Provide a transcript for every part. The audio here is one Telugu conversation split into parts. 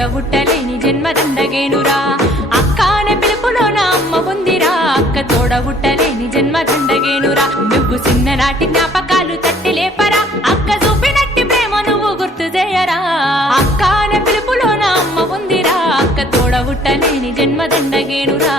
తోడబుట్టలేని జన్మదండగేనురా అక్కానే పిలుపులోన అమ్మ ఉందిరా అక్క తోడబుట్టలేని జన్మదండగేనురా నువ్వు చిన్ననాటి జ్ఞాపకాలు తట్టి లేపరా అక్క చూపినట్టి ప్రేమ నువ్వు గుర్తు చేయరా అక్కానే పిలుపులోన అమ్మ ఉందిరా అక్క తోడబుట్టలేని జన్మదండగేనురా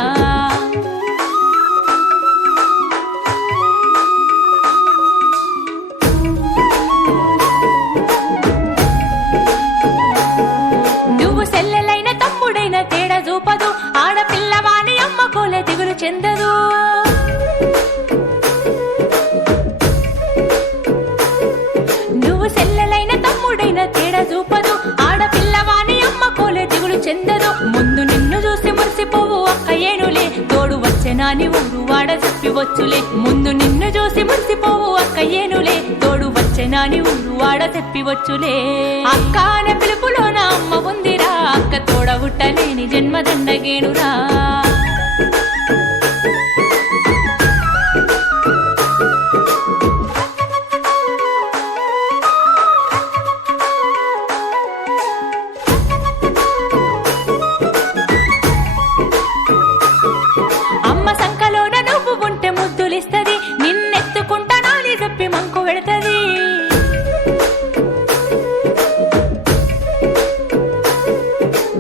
నువ్వు సెల్లెలైన తమ్ముడైన తేడా చూపదు ఆడపిల్లవాని అమ్మ కోలే దిగులు చెందదు నువ్వు సెల్లెలైన తమ్ముడైన తేడా చూపదు ఆడపిల్లవాని అమ్మ కోలే దిగులు చెందదు ముందు నిన్ను చూసి మురిసిపోవు అక్క ఏనులే తోడు వచ్చెనాని ఊరు వాడ చెప్పి వచ్చులే ముందు నిన్ను చూసి మురిసిపోవు అక్క ఏనులే తోడు వచ్చెనాని ఊరు వాడ చెప్పి వచ్చులే అక్కానే పిలుపులోన అమ్మ ఉందిరా అక్క తోడబుట్టలేని జన్మదండగేనురా అమ్మ సంకలోన నువ్వు ఉంటే ముద్దులిస్తది నిన్నెత్తుకుంటానాని చెప్పి మంకు పెడతది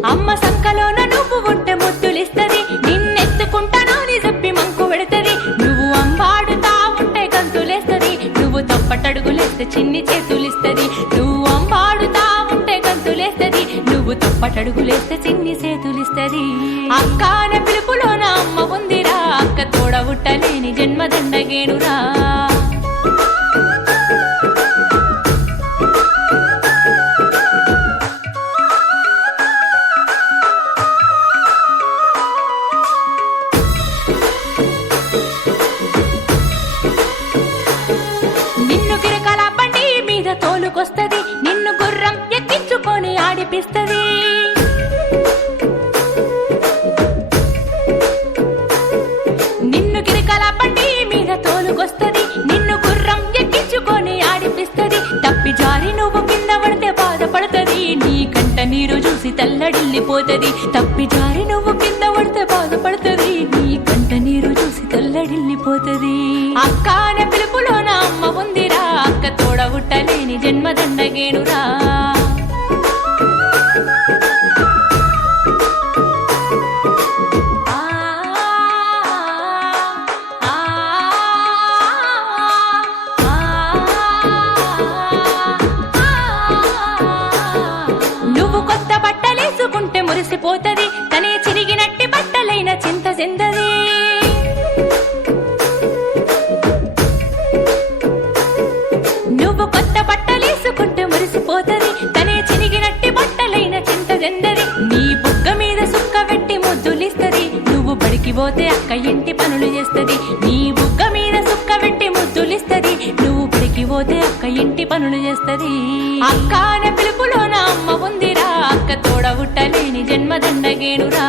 అమ్మ సంకలోన నువ్వు ఉంటే ముద్దులిస్తది నిన్నెత్తుకుంటానాని చెప్పి మంకు పెడతది నువ్వు అంబాడుతా ఉంటే గంతులేస్తది నువ్వు తప్పటడుగులేస్తే చిన్ని చేతులిస్తది నువ్వు అంబాడుతా ఉంటే గంతులేస్తది నువ్వు తప్పటడుగులేస్తే చిన్ని చేతులిస్తది అక్కానే పిలుపులోన అమ్మ ఉందిరా అక్క తోడబుట్టలేని జన్మదండగేనురా నిన్ను గిరకల బండి మీద తోలుకొస్తది నిన్ను గుర్రం ఎక్కించుకొని ఆడిపిస్తది నిన్ను గిరకల బండి మీద తోలుకొస్తది నిన్ను గుర్రం ఎక్కించుకొని ఆడిపిస్తది తప్పి జారి నువ్వు కింద పడితే బాధపడుతుంది నీ కంట నీరు చూసి తల్లడిల్లిపోతది తప్పి జారి నువ్వు కింద పడితే బాధపడుతుంది నీ కంట నీరు చూసి తల్లడిల్లిపోతది అక్కానే పిలుపులోన అమ్మ ఉందిరా అక్క తోడబుట్టలేని జన్మదండగేనురా నువ్వు కొత్త బట్టలేసుకుంటే మురిసిపోతది తనే చిరిగినట్టి బట్టలైన చింత చెందది నువ్వు కొత్త బట్టలేసుకుంటే మురిసిపోతది తనే చిరిగినట్టి బట్టలైన చింత చెందది నీ బుగ్గ మీద సుక్క పెట్టి ముద్దులిస్తది నువ్వు బడికి పోతే అక్క ఇంటి పనులు చేస్తది నీ బుగ్గ మీద సుక్క పెట్టి ముద్దులిస్తది నువ్వు బడికి పోతే అక్క ఇంటి పనులు చేస్తది అక్కానే పిలుపులోన అమ్మ ఉందిరా అక్క తోడబుట్టలేని జన్మదండగేనురా